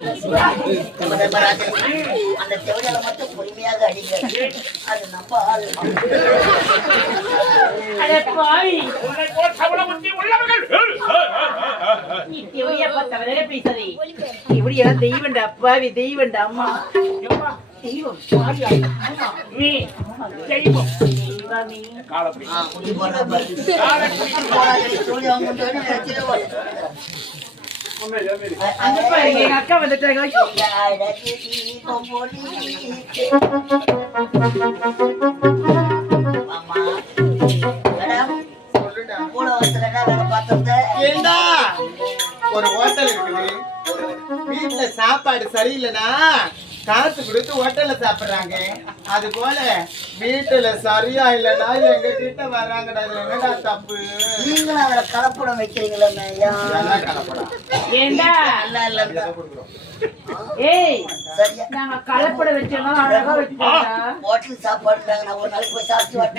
அந்த செவடியால மட்டும் பொறுமையாக அடிங்க. அது நம்ம ஆள். தெய்வண்டா அப்பாவி தெய்வண்டா அம்மா தெய்வம் நீ தெய்வம் அக்கா வந்துட்டாங்க. ஒரு ஹோட்டல் இருக்குது, வீட்டுல சாப்பாடு சரியில்லைன்னா காசு கொடுத்து ஹோட்டல்ல சாப்பிடுறாங்க. அது போல வீட்டுல சரியா இல்லைன்னா எங்க கிட்ட வர்றாங்கடா. என்னடா தப்பு? நீங்களும் அவரை கலப்படம் வைக்கிறீங்களா? கலப்படம் ஏண்டா ஏய் நாங்க கலப்பட வச்சோம் அழகா வச்சோம். ஹோட்டல் சாப்பாடுறாங்க. நான் ஒரு நாளைக்கு போய் சாப்பிட்டு வரேன்.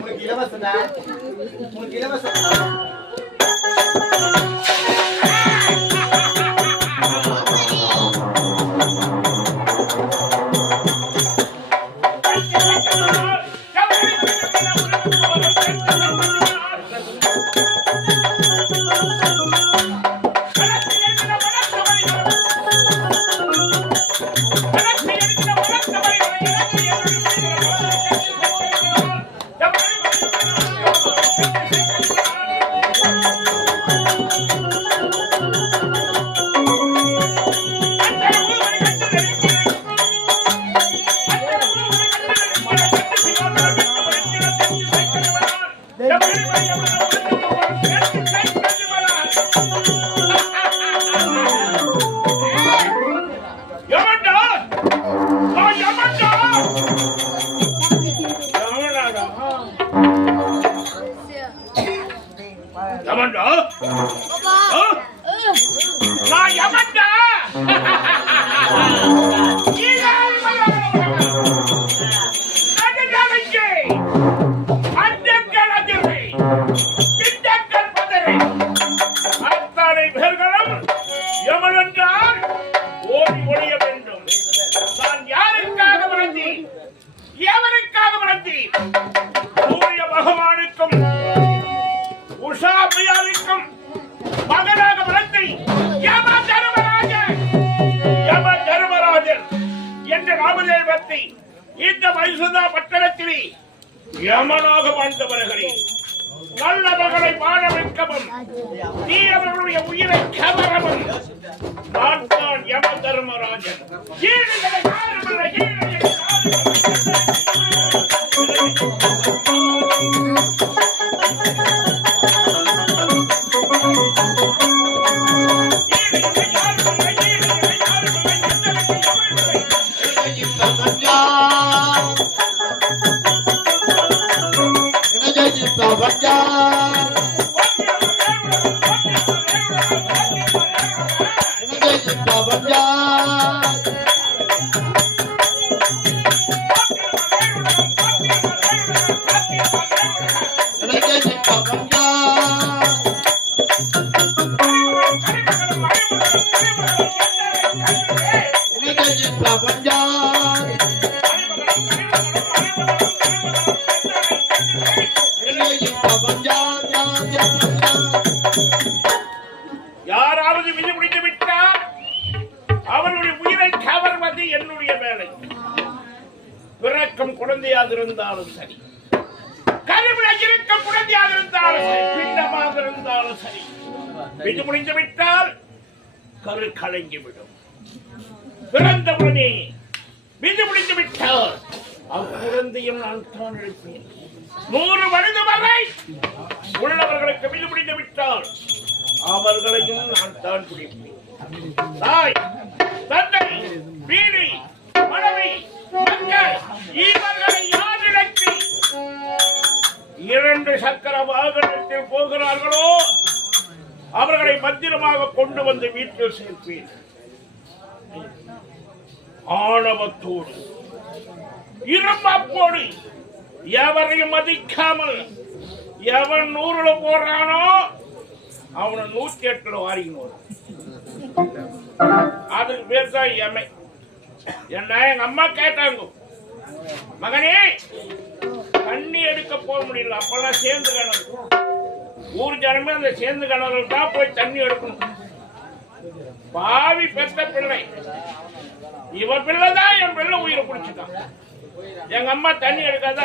உனக்கு இலவசம் தான், உனக்கு இலவசம். இந்த மைசூதா பட்டணத்திலே யமனாக வாழ்ந்தவர்களே, நல்லவர்களை வாழ வைக்கவும் தீயவர்களுடைய உயிரை கவரவும் நான் தான் யம தர்மராஜன். யாராவது விதி முடித்து விட்டால் அவருடைய உயிரை கவர்வது என்னுடைய வேலை. பிறக்கும் குழந்தையாக இருந்தாலும் சரி, கருவிலை இருக்கும் குழந்தையாக இருந்தாலும் சரி, பின்னமாக இருந்தாலும் சரி, விதி முடிந்து விட்டால் கரு கலங்கிவிடும். பிறந்தவுடனே விதி முடிந்து விட்டால் அக்குழந்தையும் நான் தான் எழுப்பேன். 100 வயது வரை உள்ளவர்களுக்கு விதி முடிந்து விட்டால் அவர்களையும் நான் தான் பிடிப்பேன். தாய், தந்தை, வீடு, மனைவி, மக்கள் இவர்களை யார் இழக்கி 2 சக்கர வாகனத்தில் போகிறார்களோ அவர்களை பத்திரமாக கொண்டு வந்து வீட்டில் சேர்ப்பேன். ஆணவத்தோடு இரும்பப்போடு எவரையும் மதிக்காமல் எவன் 100ல போடுறானோ அவனை 108ல வாரிக்கணும். அதுக்கு பேர் தான் எமை. என்ன எங்க அம்மா கேட்டாங்க, மகனே தண்ணி எடுக்க போக முடியல, அப்பெல்லாம் சேர்ந்து கிணறு, ஊர் ஜனமே அந்த சேர்ந்து கிணறு தான் போய் தண்ணி எடுக்கணும். பாவி பெத்த பிள்ளை, இவ பிள்ளைதான் என் பிள்ளை உயிரை பிடிச்சிட்டான். எங்க அம்மா தண்ணி எடுக்காத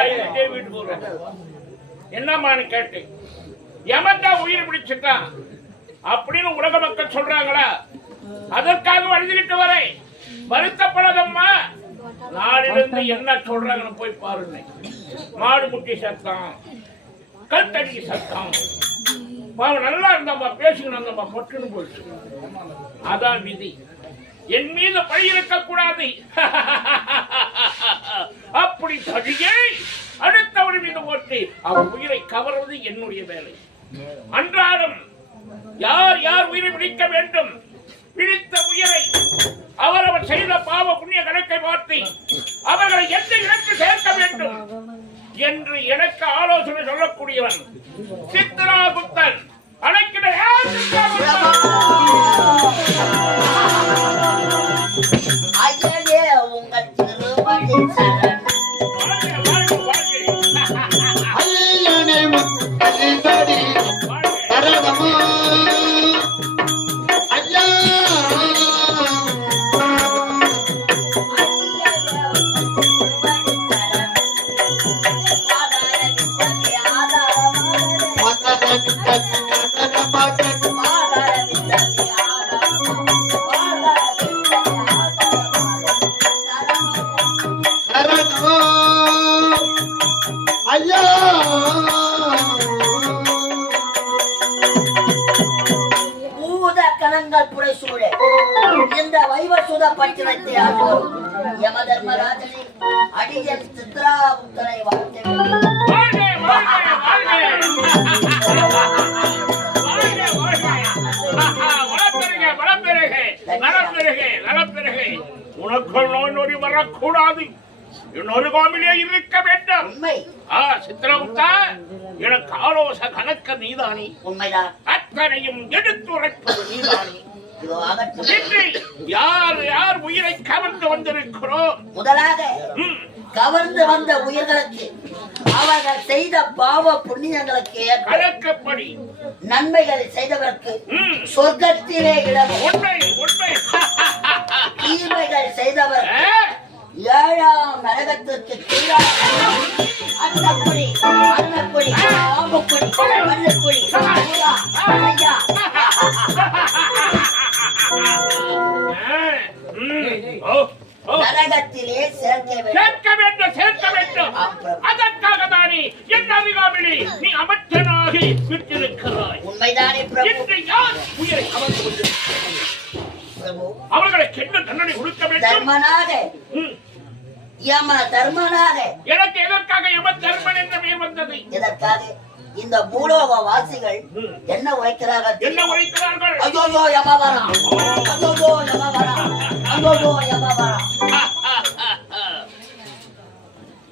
வீட்டுக்கு போறாங்க. என்னம்மான்னு கேட்டேன். எமன்தான் உயிர் பிடிச்சிட்டான் அப்படின்னு உலக மக்கள் சொல்றாங்களா? அதற்காக அழுதுகிட்டு வரேன். வருத்தப்படாதம்மா, நாளிலிருந்து என்ன சொல்றாங்கன்னு போய் பாருங்க. மாடு முட்டி சத்தம், கல்தடி சத்தம், நல்லா இருந்தம்மா, பேசிக்கணும் அந்தம்மா, பொட்டுன்னு போயிடுச்சு. அதான் விதி. என் மீது பழி இருக்க கூடாது. அப்படி தடியை அடுத்தவன் மீது ஓட்டி அவன் உயிரை கவர்வது என்னுடைய வேலை. அன்றாடம் யார் யார் உயிரை பிடிக்க வேண்டும், பிடித்த உயிரை அவரவர் செய்த பாவ புண்ணிய கணக்கை மாற்றி அவர்களை எந்த இடத்து சேர்க்க வேண்டும் என்று எனக்கு ஆலோசனை சொல்லக்கூடியவன் சித்ராகுப்தன். அழைக்கிற உங்கள் திருவடி சரணம். இந்த வைவசுத பட்டினத்தை ஆளும் யமதர்மராஜனை அடியன் சித்ராகுப்தனை வாழ்த்துகிறேன். உனக்குள் நோய் நொடி வரக்கூடாது, இன்னொரு கோமிலே இருக்க வேண்டும். சித்ராகுப்தா, எனக்கு ஆலோச கணக்க நீதானி. உண்மைதான். அத்தனையும் எடுத்துரைப்பது நீதானி. யார் யார் உயிரை கவர்ந்து வந்திருக்கிறோம், முதலாக கவர்ந்து வந்த உயிர்களுக்கு அவர்கள் செய்த பாவ புண்ணியங்களுக்கு கணக்கப்படி நன்மைகள் செய்தவருக்கு சொர்க்கத்திலே இடம், தீமைகள் செய்தவர் 7ஆம் நரகத்திற்கு அன்னக்குடி அன்னக்குடி ஆம்புக்குடி மண்ணுக்குடி நரகத்திலே சேர்க்க வேண்டும். அதற்காக தானே என் அருகாமையிலே நீ அமைச்சனாகி விட்டிருக்கிறாய். உண்மைதானே பிரபு. யார் உயிரை கவர்ந்து பிரபு, அவர்களை என்ன தண்டனை கொடுக்க வேண்டும்? தர்மனாக, யம தர்மனாக. எனக்கு எதற்காக யம தர்மன் என்ற பெயர் வந்தது? எதற்காக? இந்த பூலோக வாசிகள் என்ன உழைக்கிறார்கள்? ஐயோ யமவரம், ஐயோ யமவரம், ஐயோ யமவரம்.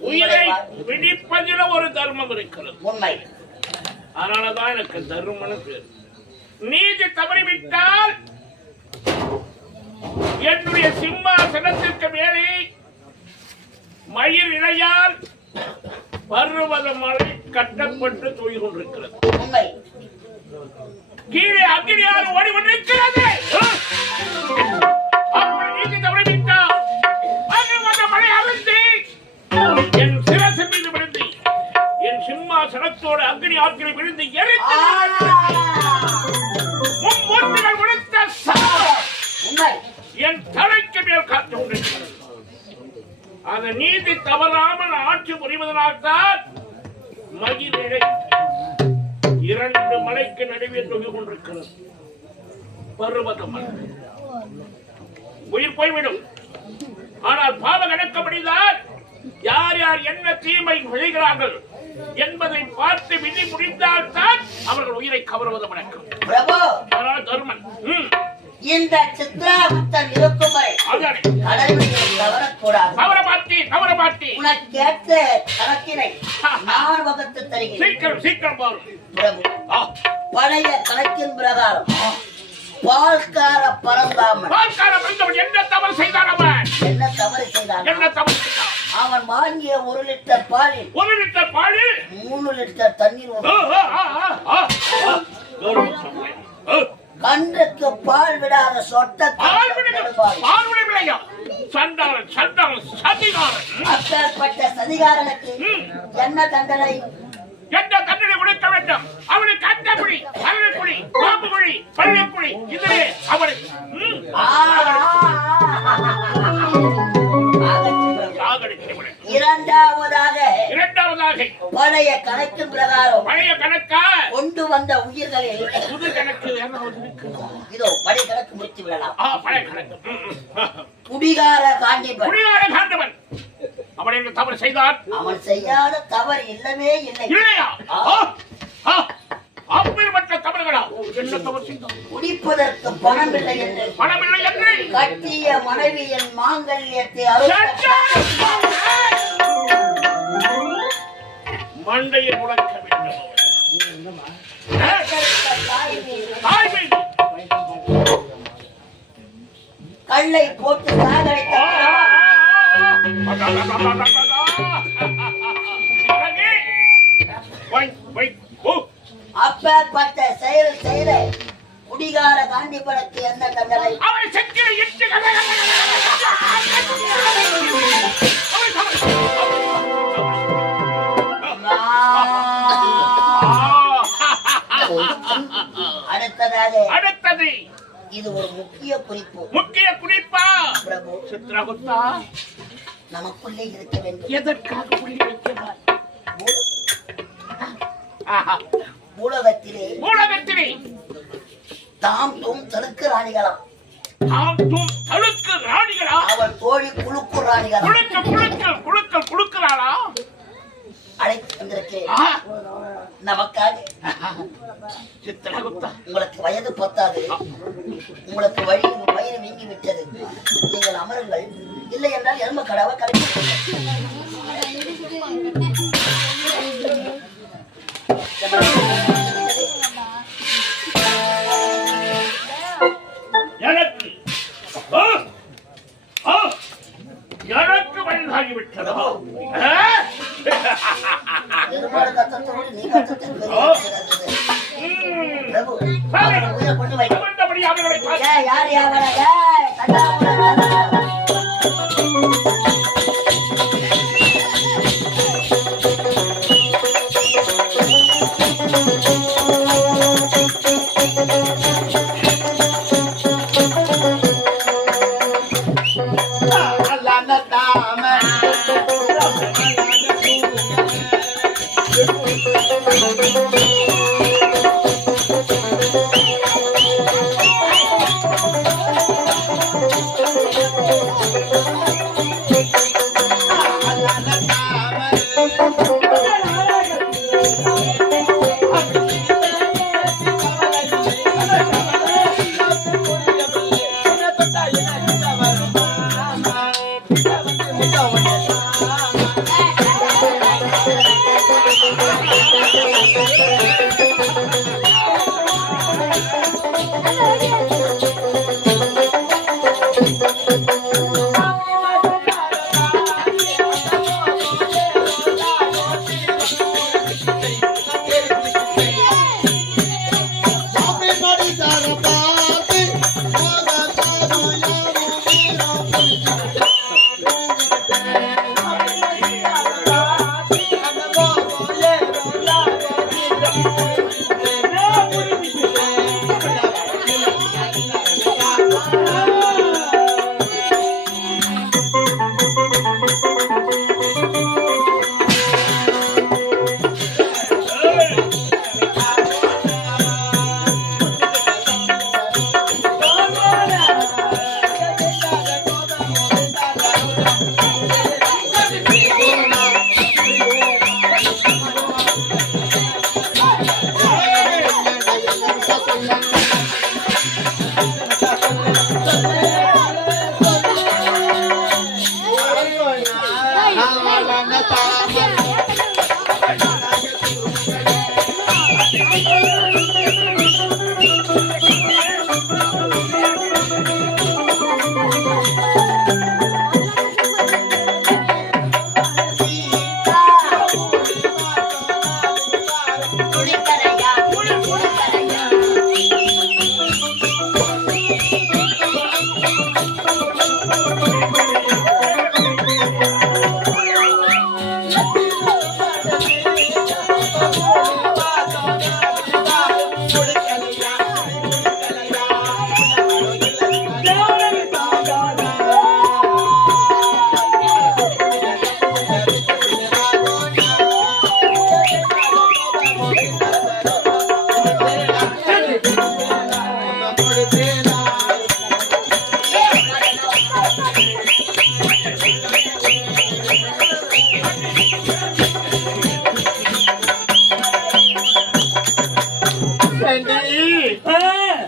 உயிரை பிடிப்பதில் ஒரு தர்மம் இருக்கிறது. உண்மை. அதனாலதான் எனக்கு தர்மம்னு பேர். நீதி தவறிவிட்டால் என்னுடைய சிம்மாசனத்திற்கு மேலே மயிர் இழையால் பர்வத மலை கட்டப்பட்டு தூய் கொண்டிருக்கிறது. கீழே அக்னியால் ஓடி கொண்டிருக்கிறது. நீதி தவறிவிட்டால் பர்வத மலை அவிழ்ந்து என் சிரசு மீது விழுந்து என் சிம்மாசனத்தோடு அக்னி ஆற்றில் விழுந்து எரித்து மும்மூர்த்திகள் கொடுத்த என் தலைக்கு மேல் காத்து கொண்டிருக்கிறது. அந்த நீதி தவறாமல் ஆட்சி புரிவதனால்தான் மகிழை 2 மலைக்கு நடுவே தொங்கிக் கொண்டிருக்கிறது. பர்வத மலை உயிர் போய்விடும். ஆனால் பாவ கணக்கப்படிதான் யார் யார் என்ன தீமை விளைகிறார்கள் என்பதை பார்த்து விதி முடிந்தால்தான் அவர்கள் உயிரை கவர்வது வழக்கம். தர்மன் இந்த சித்ராகுப்தன் இருக்கும் வரை அதானே. கடவுளை தவறக்கூடாது. தவற மாட்டி உனக்கு ஏற்ற கணக்கினை நான் வகுத்து தருகிறேன். சீக்கிரம் சீக்கிரம் பாரு. பிரபு, ஆ, பழைய கணக்கின் பிரகாரம் பால்கார பரந்தாமன் பால்கார பிறந்தவன் என்ன தவறு செய்தான்? அவன் என்ன தவறு செய்தான்? என்ன தவறு செய்தான்? அவன் வாங்கிய 1 லிட்டர் பாலில் 1 லிட்டர் பாலில் 3 லிட்டர் தண்ணீர் கன்றுக்கு பால் விடாத சொட்ட அப்பேற்பட்ட சதிகாரனுக்கு என்ன தண்டனை? எந்த தண்டனை கொடுக்க வேண்டும்? அவனுக்கு கட்டக்குழி, கல்லுக்குழி, பாம்புக்குழி, பள்ளிக்குழி, இதிலே அவனை இரண்டாவதாக பழைய கணக்கின் பிரகாரம் பழைய கணக்கா கொண்டு வந்த உயிர்களில் புது கணக்கு இதோ பழைய கணக்கு முடித்து விடலாம். பழைய கணக்கு குடிகார காண்டிபன் அவன் என்ன தவறு செய்தான்? அவன் செய்யாத தவறு இல்லவே இல்லை. இல்லையா? அப்பேற்பட்ட தவறுகளா? என்ன தவறு செய்தான்? குடிப்பதற்கு பணமில்லை என்று கட்டிய மனைவியின் மாங்கல்யத்தை மண்டையை முழக்க வேண்டும். கல்லை போட்டு சாகடித்த அப்பேற்பட்ட செயல் செய்த குடிகார காண்டிபனுக்கு என்ன தண்டனை? அவனை செக்கில இட்டு அடுத்தது இது ஒரு முக்கிய குறிப்பு. முக்கிய குறிப்பா? பிரபு, சித்ரகுப்தா நமக்குள்ளே இருக்க வேண்டும். எதற்காக புள்ளி வைக்கிறார்? உலகத்திலே தாம் தும் தழுக்கு ராணிகளாம். அவள் தோழி குழுக்கு ராணிகளாம். குழுக்கிறாளா? அழைத்து வந்திருக்கேன் நமக்காக. சித்ரகுப்தா, உங்களுக்கு வயது பத்தாது, உங்களுக்கு வயிறு வீங்கி விட்டது. நீங்கள் அமருங்கள், இல்லை என்றால் எரும கடாவை கலைப்பு. எனக்கு வயதாகிவிட்டதா? எருமாடு கத்தத்தோடு நீ கத்தத்தை கொண்டு வை. யார் யார்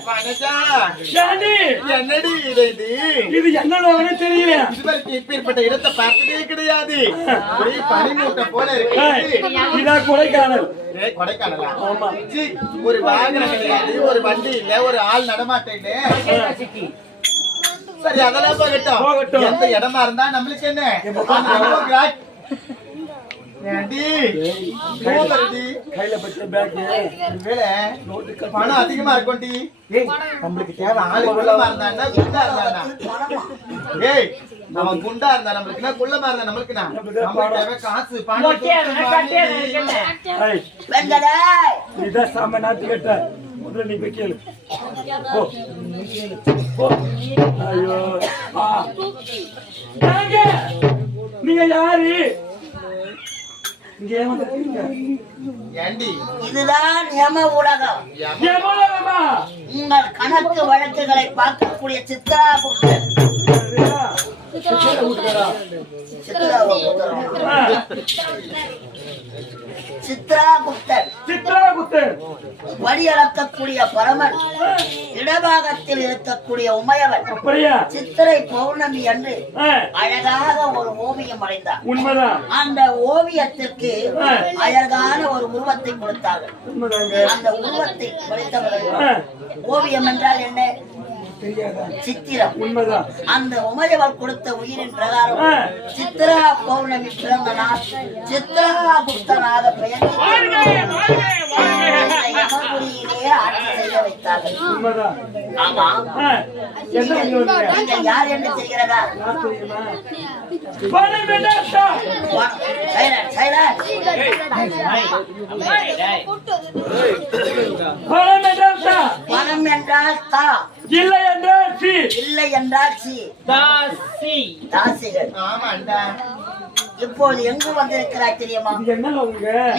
வனஜா, ஜானி, என்னடி இது இது? இது என்னன்னு தெரியல. இதுவரைக்கும் இப்பேற்பட்ட இடத்தை பார்த்ததே கிடையாது. ஒரே பனிமூட்டை போல இருக்கு. இதான் கொடைக்கானல். ஏய், கொடைக்கானலா? சீ, ஒரு வாகனம் கிடையாது, ஒரு வண்டி இல்ல, ஒரு ஆள் நடமாட்டம் இல்ல. சரி, அதெல்லாம் போகட்டும். எந்த இடமா இருந்தா நம்மளுக்கு என்ன? ஏண்டி, போகலடி. கையில பச்சை பேக். ஒருவேளை பணம் அதிகமா இருக்கும்டி. நம்மளுக்கு தேவை ஆளு குள்ளமா இருந்தான்னா குண்டா இருந்தானா? ஏய், அவன் குண்டா இருந்தா நம்மளுக்கு என்ன, குள்ளமா இருந்தா நம்மளுக்கு என்ன? நம்மளுக்கு தேவை காசு, பணம். இதான் சாம நாட்டு கேட்ட முதல்ல நீ போய் கேளு. ஐயோ, நீங்க யாரு? இதுதான் யம உலகம். உங்கள் கணக்கு வழக்குகளை பார்க்கக்கூடிய சித்ராபுத்தர். சித்ராபுத்தர் வழி அளக்கக்கூடிய பரமன், இடபாகத்தில் இருக்கக்கூடிய உமையவன் சித்திரை பௌர்ணமி அன்று அழகாக ஒரு ஓவியம் அடைந்தார். உண்மைதான். அந்த ஓவியத்திற்கு அழகான ஒரு உருவத்தை கொடுத்தார்கள். அந்த உருவத்தை கொடுத்தவர்கள் ஓவியம் என்றால் என்ன? சித்திரம். உண்மைதான். அந்த உமையவர் கொடுத்த உயிரின் பிரகாரம் சித்ரா பௌர்ணமி பிறந்த நாள் சித்ராபுத்தனாக பெயர் யமபுரியிலே ஆட்சி செய்ய வைத்தார்கள். ஆமா, நீங்கள் யார் என்று தெரிகிறதா? பணம் என்றால் தா, இல்லை என்றால் சி, இல்லை என்றால் சி, தாசிகள். ஆமாண்டா. இப்போது எங்கு வந்திருக்கிறாய் தெரியுமா?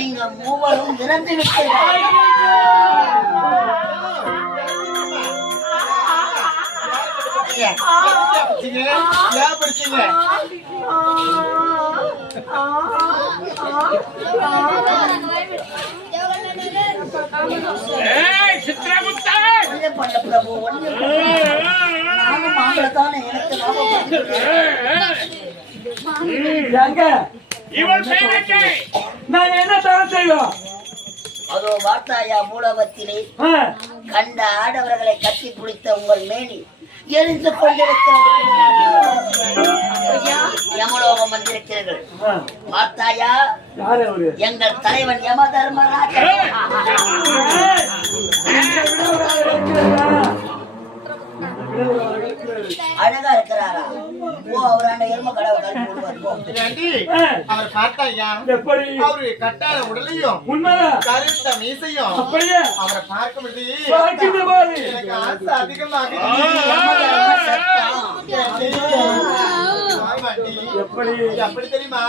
நீங்க மூவரும் இறந்து விட்டீர்கள். பிரபு நானும் மாம்பழத்தானே எனக்கு நான் என்ன தர செய்வோம்? அதோ வார்த்தாயா மூலவத்திலே கண்ட ஆடவர்களை கட்டி பிடித்த உங்கள் மேனி எரிந்து கொண்டிருக்கிறது. யமலோகம் வந்திருக்கிறீர்கள். வார்த்தாயா, எங்கள் தலைவன் யம தர்மராஜன். அழகா இருக்கிறாரா? ஓ, அவரான எரும கடவை கட்டி போடுவார். அவர் பார்த்தாயா, அவரு கட்டான உடலையும் கருத்த மீசையும் அவரை பார்க்க முடியும். எனக்கு ஆசை அதிகமாக எப்படி தெரியுமா?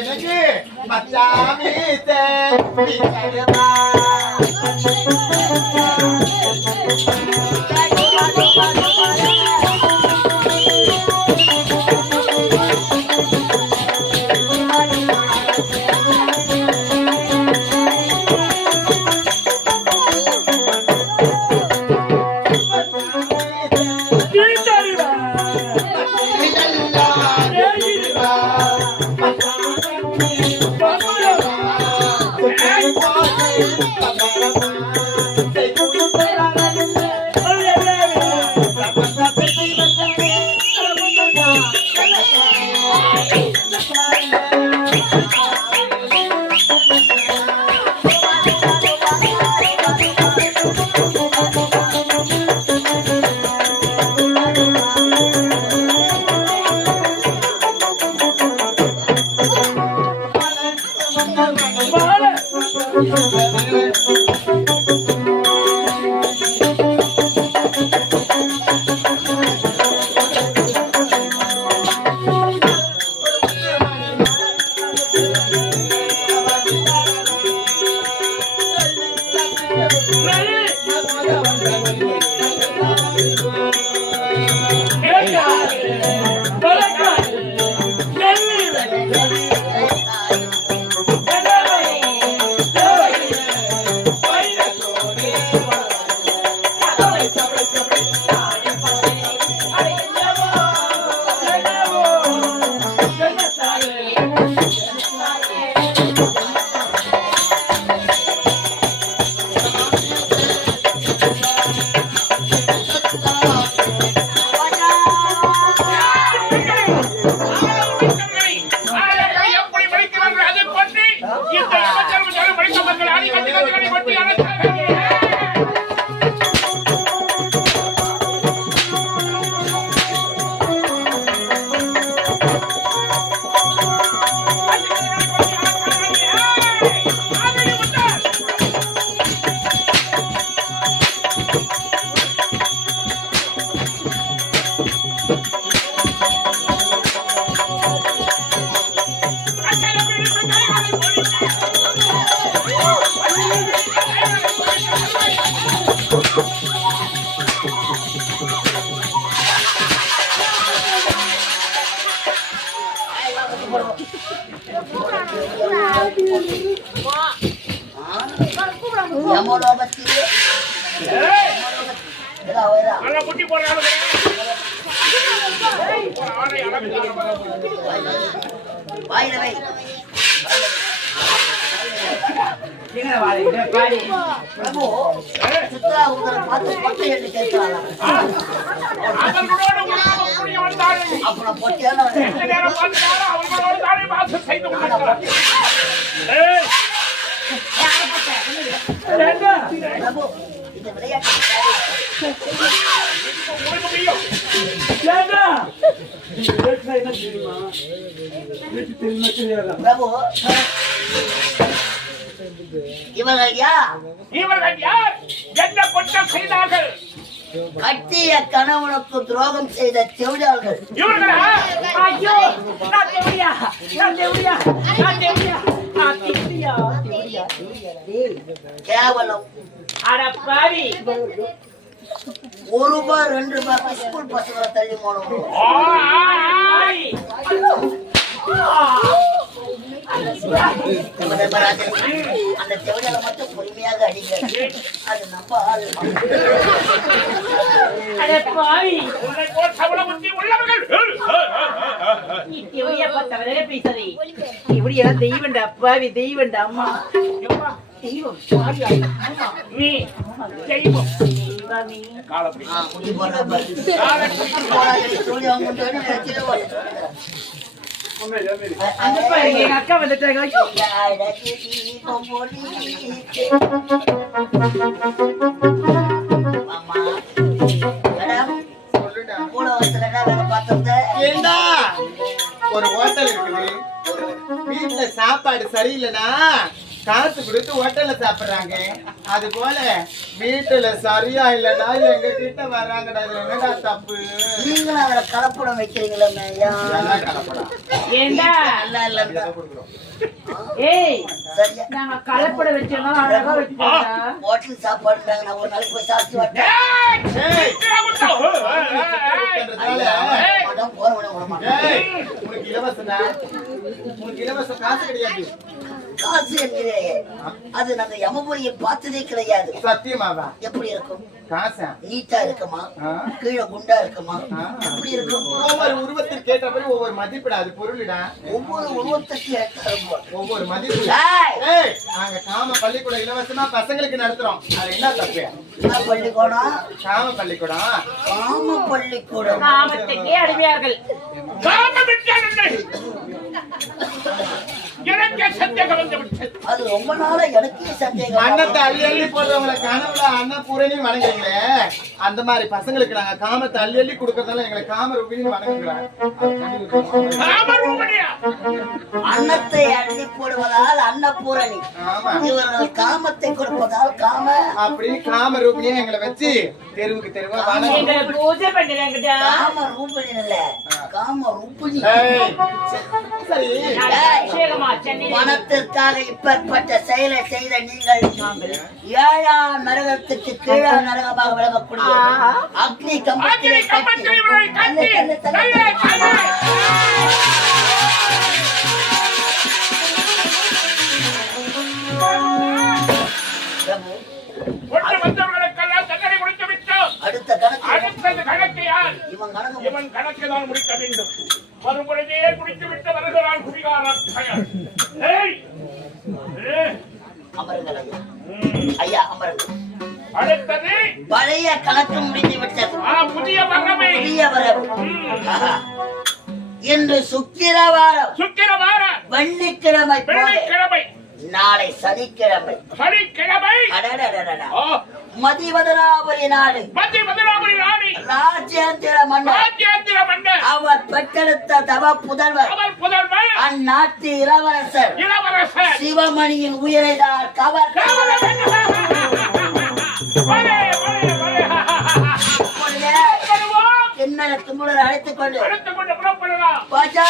எனக்கு மச்சாமி யமலோகத்திலே ஏய், இதா வரா. நல்லா குட்டி போடுறாங்க. ஆளை அடக்குறாங்க. வாயில வை. பிரபு சித்ரா உங்களை பார்த்து பொட்டை என்று கேட்கிறாளா? அவர்களோடு உறவு புரிய வந்தார்கள். அப்புறம் பொட்டையான எந்த நேரம் பார்த்தாலும் அவர்களோடு தானே வாசம் செய்து கொண்டிருக்கிறார். ஏய், பிரபு இந்த விளையாட்டு உனக்கு முடியும். பிரபு இவர்கள் யார்? இவர்கள் யார்? என்ன குற்றம் செய்தார்கள்? கட்டிய கணவனுக்கு துரோகம் செய்த செவிடாள்கள். இவர்களா? ஐயோ நான் தேவடியா நான் தேவடியா நான் தேவடியா நான் தேவடியா கேவலம் அட பாவி 1 ரூபாய் 2 ரூபாய் ஸ்கூல் பசங்களை தள்ளி போனோம். பாவி அந்த செவிடால மட்டும் பொறுமையாக அடிங்க. அது நம்ம ஆளு. அட பாவி உன்னை போல் சபல புத்தி உள்ளவர்கள். நீ தேவடியா பார்த்தவரே பேசாதே தேவடியா தெய்வண்டா பாவி தெய்வண்டா அம்மா அம்மா தெய்வம் பாவி அம்மா நீ தெய்வம். தெய்வமே காலப்படி. குடி போடுறப்ப சொல்லி அவங்க கொண்டு வந்து வச்சுட்டு அங்க பாருங்க எங்க அக்கா வந்துட்டாங்க ஐயோ ஏண்டா ஒரு ஹோட்டல் இருக்குது, ஒரு வீட்டுல சாப்பாடு சரியில்லைன்னா காசு கொடுத்து ஹோட்டல்ல சாப்பிடுறாங்க. அது போல வீட்டுல சரியா இல்லைன்னா எங்க கிட்ட வராங்கடா. இது என்னடா தப்பு? நீங்களும் அதுல கலப்படம் வைக்கிறீங்களா ஐயா? இதெல்லாம் கலப்படம். ஏண்டா நல்லா இல்ல ஏய் சரியா நாங்க கலப்பட வச்சோம் அழகா வச்சிருக்கா ஹோட்டல் சாப்பாடு நான் ஒரு நாளைக்கு போய் சாப்பிட்டு வரேன். ஏய், போறவன விட மாட்டேன். ஏய், உனக்கு இலவசம்டா. உனக்கு இலவசம் காசு கிடையாது. காசு என்கிறேன். அது நாங்க யமபுரியில் பார்த்ததே கிடையாது. சத்தியமாவா? எப்படி இருக்கும்? காசா? நீட்டா இருக்குமா? ஆ. கீழே குண்டா இருக்குமா? எப்படி இருக்கும்? ஒவ்வொரு உருவத்திற்கு ஏற்றபடி ஒவ்வொரு மதிப்பிடா. அது பொருளிடா. ஒவ்வொரு உருவத்துக்கு ஏற்றாற்போல். ஒவ்வொரு மதிப்பு. ஏய், ஏய், நாங்க காம பள்ளிக்கூடம் இலவசமா பசங்களுக்கு நடத்துறோம். அது என்ன தப்பு? என்ன பள்ளிக்கூடம்? காம பள்ளிக்கூடம். காம பள்ளிக்கூடம். காமத்துக்கே அடிமையார்கள் காமமிட்டார்கள். எனக்கே சந்தேகம் வந்து விட்டது. அது ரொம்ப நாளா எனக்கே சந்தேகம். அன்னத்தை அள்ளி அள்ளி போடுறவங்கள கனவுல அண்ணன் பூரணி வணங்குறீங்களே, அந்த மாதிரி பசங்களுக்கு நாங்க காமத்தை அள்ளி அள்ளி கொடுக்கறதால எங்களை காம ரூபின்னு வணங்குறோம். காமரூபணியா? அன்னத்தை அள்ளி போடுவதால் அன்னபூரணி, ஆமா, இவர்கள் காமத்தை கொடுப்பதால் காம. அப்படின்னு காம ரூபினியா எங்களை வச்சு தெருவுக்கு தெருவா வணங்குறோம். எங்களை பூஜை பண்ணுறாங்கடா காம ரூபிணி இல்ல, காம ரூபிணி. ஏய், சரி, அபிஷேகமா சென்னை பணத்திற்காக இப்பேற்பட்ட செயலை செய்த நீங்கள் 7ஆம் நரகத்துக்கு கீழாம் நரகமாக விளங்கக்கூடிய அக்னி கம்பத்திலே கட்டி கம்பத்தில் இவரை கட்டி, தள்ளு, தள்ளு, கையை தள்ளு. தள்ளு. பிரபு, கொண்டு வந்தவர்களுக்கெல்லாம் தண்டனை கொடுத்து விட்டோம். அடுத்த கணக்கு அடுத்தது கணக்கு யார்? இவன் கணக்கு இவன் கணக்கு தான் முடிக்க வேண்டும். மறுபொழுதே குடித்து விட்டு வருகிறான் குடிகாரன் பயல். ஏய், ஏய். அமருங்கள் ஐயா. ஐயா அமருங்கள். அடுத்தது பழைய கணக்கு முடிந்து விட்டது. புதிய வரவை. புதிய வரவு. ஆஹா. இன்று சுக்கிரவாரம், சுக்கிரவாரம், வெள்ளிக்கிழமை போல வெள்ளிக்கிழமை, நாளை சனிக்கிழமை. சனிக்கிழமை, அடடடடடா. ஓ, மதிவதனாபுரி நாடு மத்திய மதுராபுரி ராணி, ராஜேந்திர மன்னர் ராஜேந்திர மன்னர், அவர் பெற்றெடுத்த தவ புதல்வர் அவர் புதல்வர், அந்நாட்டு இளவரசர் இளவரசர், சிவமணியின் உயிரை தான் கவர். வலே, வலே, வலே. இப்பொழுதே வருவோம். கிண்ணற தும்முடன் அழைத்துக் கொண்டு எடுத்துக்கொண்டு புறப்படலாம். பஜா